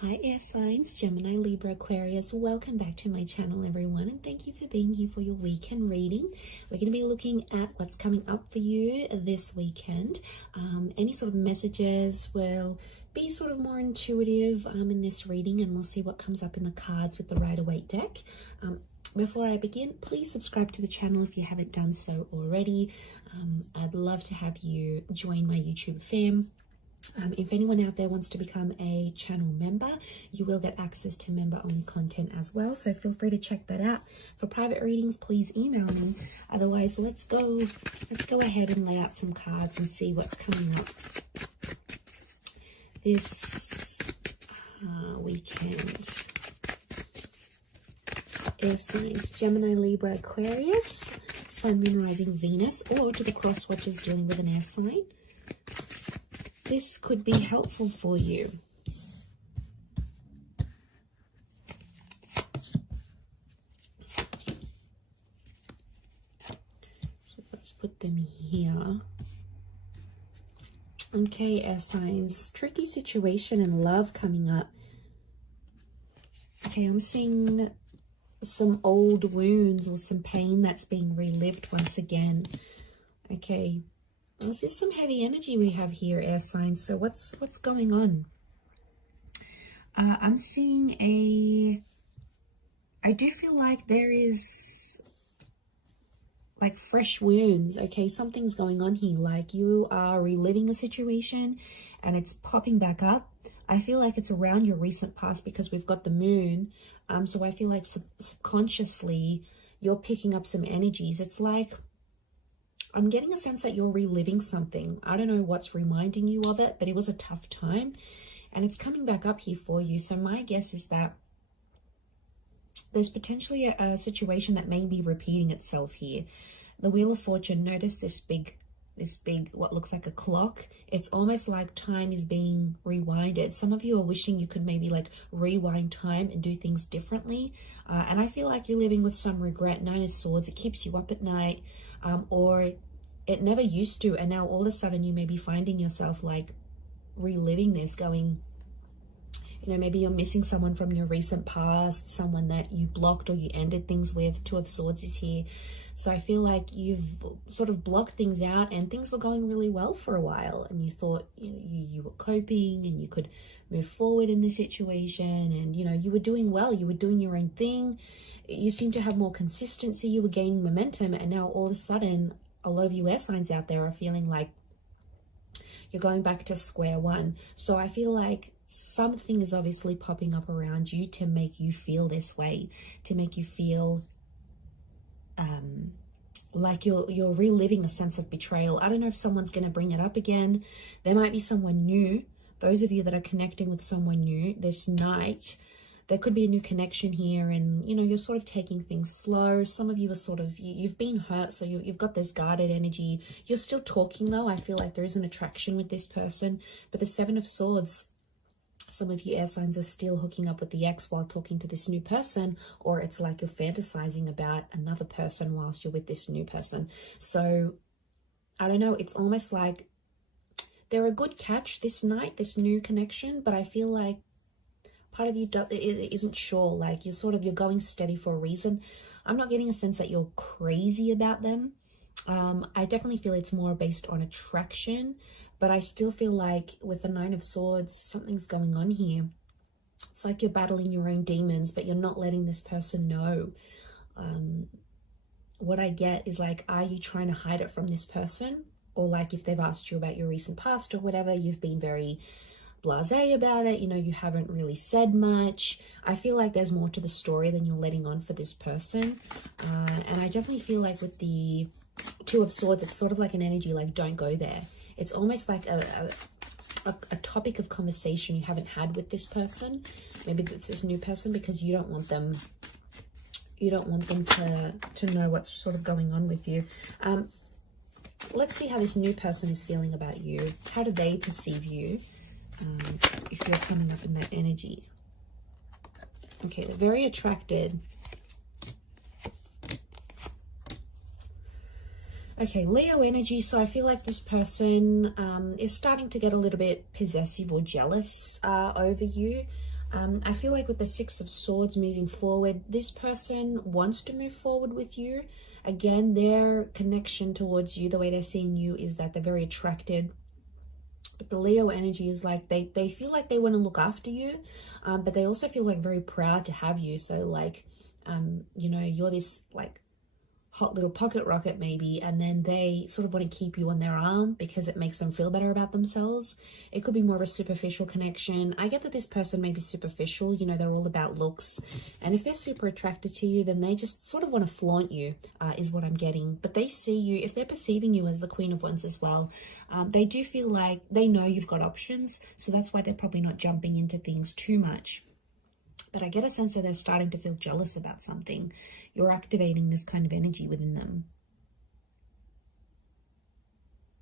Hi air signs, Gemini, Libra, Aquarius. Welcome back to my channel, everyone, and thank you for being here for your weekend reading. We're going to be looking at what's coming up for you this weekend. Any sort of messages will be sort of more intuitive in this reading, and we'll see what comes up in the cards with the Rider-Waite deck. Before I begin, please subscribe to the channel if you haven't done so already. I'd love to have you join my YouTube fam. If anyone out there wants to become a channel member, you will get access to member-only content as well. So feel free to check that out. For private readings, please email me. Otherwise, let's go ahead and lay out some cards and see what's coming up this weekend. Air signs, Gemini, Libra, Aquarius, Sun, Moon, Rising, Venus, or to the cross watchers dealing with an air sign. This could be helpful for you. So let's put them here. Okay, air signs. Tricky situation in love coming up. Okay, I'm seeing some old wounds or some pain that's being relived once again. Okay. This is some heavy energy we have here, air signs. So what's going on? I'm seeing I do feel like there is like fresh wounds. Okay, something's going on here. Like you are reliving a situation and it's popping back up. I feel like it's around your recent past because we've got the moon. So I feel like subconsciously you're picking up some energies. It's like I'm getting a sense that you're reliving something. I don't know what's reminding you of it, but it was a tough time and it's coming back up here for you. So my guess is that there's potentially a situation that may be repeating itself here. The Wheel of Fortune, notice this big, what looks like a clock. It's almost like time is being rewinded. Some of you are wishing you could maybe like rewind time and do things differently. And I feel like you're living with some regret. Nine of Swords, it keeps you up at night. Or it never used to, and now all of a sudden you may be finding yourself like reliving this, going, you know, maybe you're missing someone from your recent past, someone that you blocked or you ended things with. Two of Swords is here. So I feel like you've sort of blocked things out and things were going really well for a while and you thought, you know, you were coping and you could move forward in the situation and, you know, you were doing well, you were doing your own thing. You seem to have more consistency, you were gaining momentum, and now all of a sudden a lot of you air signs out there are feeling like you're going back to square one. So I feel like something is obviously popping up around you to make you feel this way, to make you feel like you're reliving a sense of betrayal. I don't know if someone's going to bring it up again. There might be someone new. Those of you that are connecting with someone new this night, there could be a new connection here, and you know, you're sort of taking things slow. Some of you are sort of, you've been hurt, so you've got this guarded energy. You're still talking though. I feel like there is an attraction with this person, but the Seven of Swords, some of you air signs are still hooking up with the ex while talking to this new person, or it's like you're fantasizing about another person whilst you're with this new person. So I don't know, it's almost like they're a good catch this night, this new connection, but I feel like part of you isn't sure. Like you're going steady for a reason. I'm not getting a sense that you're crazy about them. I definitely feel it's more based on attraction, but I still feel like with the Nine of Swords, something's going on here. It's like you're battling your own demons, but you're not letting this person know. What I get is like, are you trying to hide it from this person? Or like if they've asked you about your recent past or whatever, you've been very blasé about it, you know, you haven't really said much. I feel like there's more to the story than you're letting on for this person. And I definitely feel like with the Two of Swords, it's sort of like an energy like, don't go there. It's almost like a topic of conversation you haven't had with this person. Maybe it's this new person, because you don't want them to know what's sort of going on with you. Let's see how this new person is feeling about you. How do they perceive you? If you're coming up in that energy. Okay, they're very attracted. Okay, Leo energy. So I feel like this person is starting to get a little bit possessive or jealous over you. I feel like with the Six of Swords moving forward, this person wants to move forward with you. Again, their connection towards you, the way they're seeing you, is that they're very attracted. But the Leo energy is like they feel like they want to look after you, but they also feel like very proud to have you. So like, you know, you're this like hot little pocket rocket maybe, and then they sort of want to keep you on their arm because it makes them feel better about themselves. It could be more of a superficial connection. I get that this person may be superficial, you know, they're all about looks, and if they're super attracted to you, then they just sort of want to flaunt you, is what I'm getting. But they see you, if they're perceiving you as the Queen of Wands as well, they do feel like they know you've got options, so that's why they're probably not jumping into things too much. But I get a sense that they're starting to feel jealous about something. You're activating this kind of energy within them.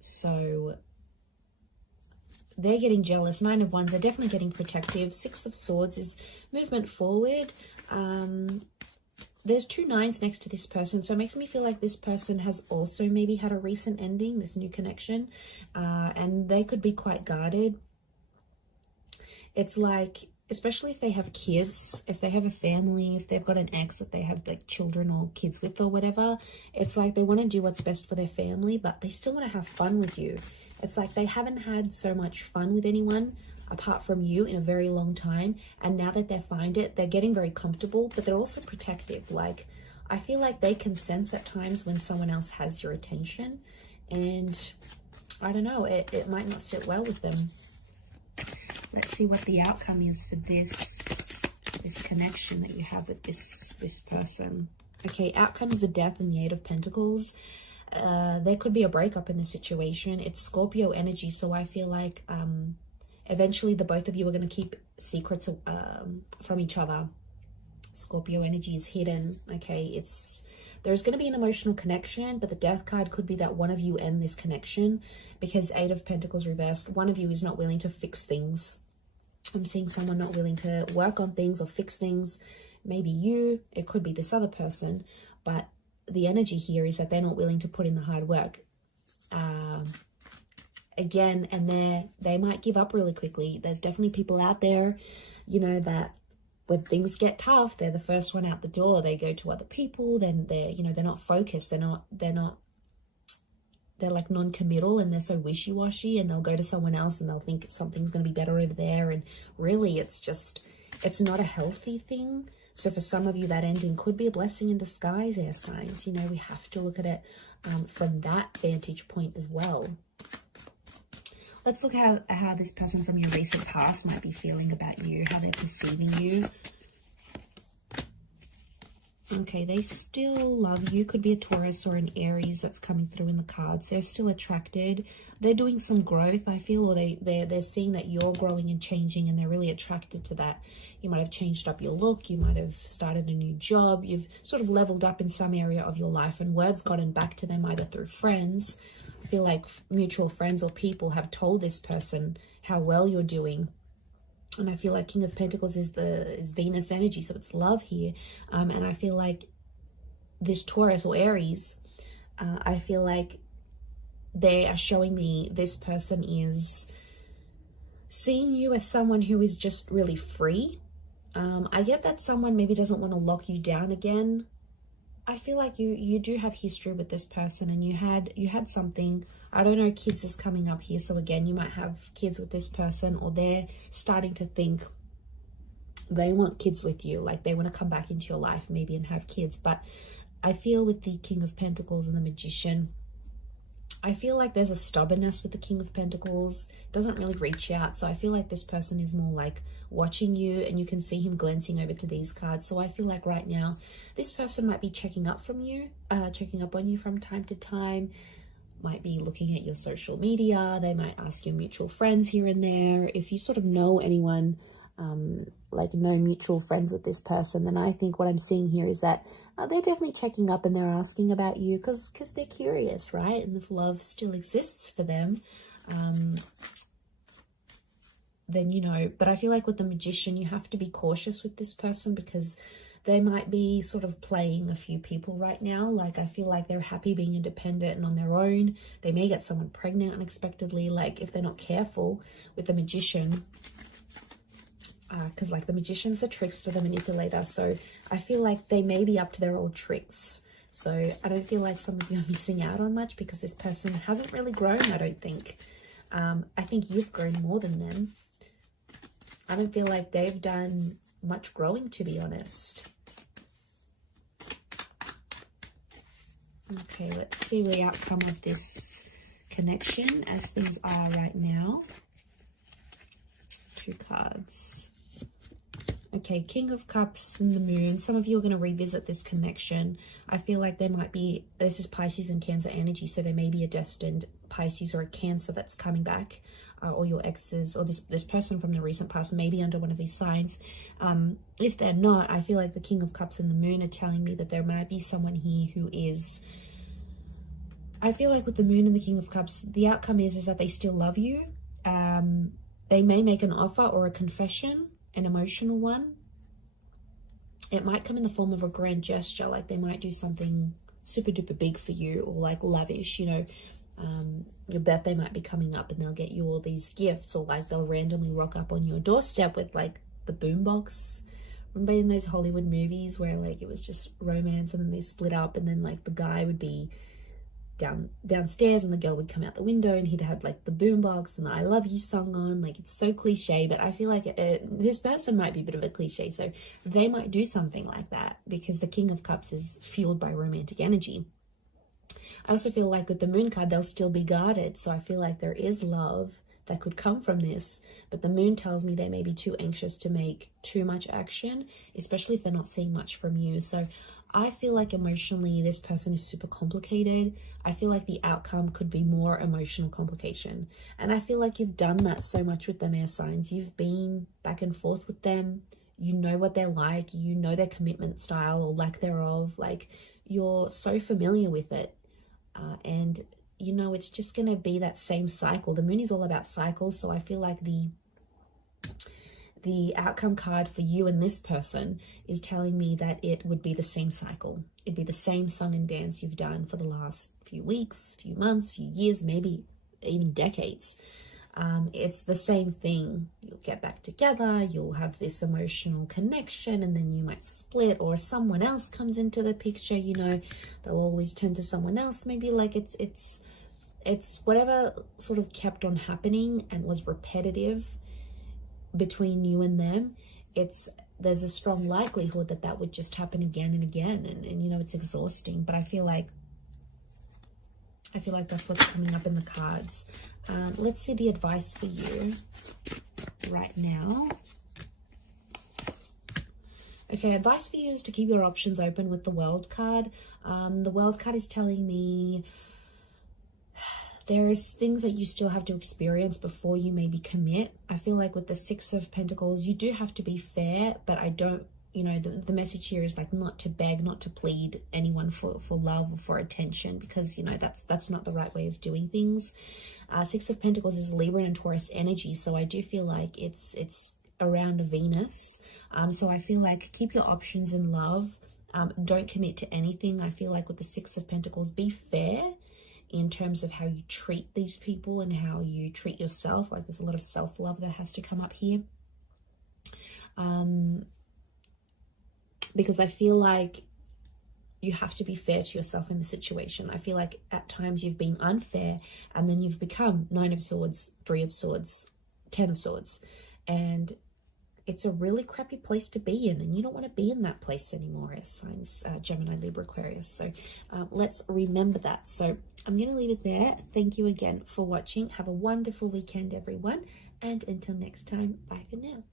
So they're getting jealous. Nine of Wands, they're definitely getting protective. Six of Swords is movement forward. There's two nines next to this person, so it makes me feel like this person has also maybe had a recent ending, this new connection, and they could be quite guarded. It's like, especially if they have kids, if they have a family, if they've got an ex that they have like children or kids with or whatever, it's like they want to do what's best for their family, but they still want to have fun with you. It's like they haven't had so much fun with anyone apart from you in a very long time, and now that they find it, they're getting very comfortable, but they're also protective. Like, I feel like they can sense at times when someone else has your attention, and I don't know, it might not sit well with them. Let's see what the outcome is for this connection that you have with this person. Okay, outcome is the Death and the Eight of Pentacles. There could be a breakup in the situation. It's Scorpio energy, so I feel like eventually the both of you are going to keep secrets from each other. Scorpio energy is hidden. Okay, there's going to be an emotional connection, but the Death card could be that one of you end this connection, because Eight of Pentacles reversed, one of you is not willing to fix things. I'm seeing someone not willing to work on things or fix things. Maybe you, it could be this other person, but the energy here is that they're not willing to put in the hard work. Again, and they might give up really quickly. There's definitely people out there, you know, that when things get tough, they're the first one out the door. They go to other people, then they're not focused. They're like non-committal, and they're so wishy-washy, and they'll go to someone else and they'll think something's going to be better over there. And really it's not a healthy thing. So for some of you, that ending could be a blessing in disguise, air signs. You know, we have to look at it from that vantage point as well. Let's look at how this person from your recent past might be feeling about you, how they're perceiving you. Okay, they still love you. Could be a Taurus or an Aries that's coming through in the cards. They're still attracted. They're doing some growth, I feel, or they're seeing that you're growing and changing, and they're really attracted to that. You might have changed up your look. You might have started a new job. You've sort of leveled up in some area of your life, and word's gotten back to them either through friends. I feel like mutual friends or people have told this person how well you're doing. And I feel like King of Pentacles is Venus energy, so it's love here. And I feel like this Taurus or Aries, I feel like they are showing me this person is seeing you as someone who is just really free. I get that someone maybe doesn't want to lock you down again. I feel like you do have history with this person, and you had something. I don't know, kids is coming up here. So again, you might have kids with this person, or they're starting to think they want kids with you. Like they want to come back into your life maybe and have kids. But I feel with the King of Pentacles and the Magician, I feel like there's a stubbornness with the King of Pentacles. Doesn't really reach out. So I feel like this person is more like watching you, and you can see him glancing over to these cards. So I feel like right now this person might be checking up on you from time to time. Might be looking at your social media. They might ask your mutual friends here and there. If you sort of know anyone, like no mutual friends with this person, then I think what I'm seeing here is that they're definitely checking up, and they're asking about you because they're curious, right? And if love still exists for them, then, you know, but I feel like with the Magician, you have to be cautious with this person because they might be sort of playing a few people right now. Like, I feel like they're happy being independent and on their own. They may get someone pregnant unexpectedly, like if they're not careful with the Magician. because like the magician's the trickster, the manipulator. So I feel like they may be up to their old tricks. So I don't feel like some of you are missing out on much because this person hasn't really grown, I don't think. I think you've grown more than them. I don't feel like they've done much growing, to be honest. Okay, let's see the outcome of this connection as things are right now. 2 cards. Okay, King of Cups and the Moon. Some of you are going to revisit this connection. I feel like there might be, this is Pisces and Cancer energy, so there may be a destined Pisces or a Cancer that's coming back, or your exes, or this person from the recent past may be under one of these signs. If they're not, I feel like the King of Cups and the Moon are telling me that there might be someone here who is, I feel like with the Moon and the King of Cups, the outcome is that they still love you. They may make an offer or a confession, an emotional one. It might come in the form of a grand gesture, like they might do something super duper big for you, or like lavish, you know. Your birthday might be coming up and they'll get you all these gifts, or like they'll randomly rock up on your doorstep with like the boombox. Remember in those Hollywood movies where like it was just romance and then they split up, and then like the guy would be downstairs and the girl would come out the window and he'd have like the boombox and the I love you song on. Like, it's so cliche, but I feel like this person might be a bit of a cliche, so they might do something like that because the King of Cups is fueled by romantic energy. I also feel like with the Moon card, they'll still be guarded, so I feel like there is love that could come from this, but the Moon tells me they may be too anxious to make too much action, especially if they're not seeing much from you. So I feel like emotionally this person is super complicated. I feel like the outcome could be more emotional complication, and I feel like you've done that so much with them, air signs. You've been back and forth with them. You know what they're like, you know their commitment style or lack thereof. Like, you're so familiar with it, and you know it's just going to be that same cycle. The Moon is all about cycles, so I feel like the outcome card for you and this person is telling me that it would be the same cycle. It'd be the same song and dance you've done for the last few weeks, few months, few years, maybe even decades. It's the same thing. You'll get back together, you'll have this emotional connection, and then you might split, or someone else comes into the picture. You know, they'll always turn to someone else. Maybe like it's whatever sort of kept on happening and was repetitive between you and them. There's a strong likelihood that that would just happen again and again, and you know, it's exhausting. But I feel like that's what's coming up in the cards. Let's see the advice for you right now. Okay, advice for you is to keep your options open with the World card. The World card is telling me there's things that you still have to experience before you maybe commit. I feel like with the Six of Pentacles, you do have to be fair, but I don't, you know, the message here is like not to beg, not to plead anyone for love or for attention, because, you know, that's not the right way of doing things. Six of Pentacles is Libra and Taurus energy, so I do feel like it's around Venus. So I feel like keep your options in love. Don't commit to anything. I feel like with the Six of Pentacles, be fair in terms of how you treat these people and how you treat yourself. Like, there's a lot of self-love that has to come up here. Because I feel like you have to be fair to yourself in the situation. I feel like at times you've been unfair, and then you've become Nine of Swords, Three of Swords, Ten of Swords, and it's a really crappy place to be in, and you don't want to be in that place anymore, as signs Gemini, Libra, Aquarius. So let's remember that. So I'm going to leave it there. Thank you again for watching. Have a wonderful weekend, everyone, and until next time, bye for now.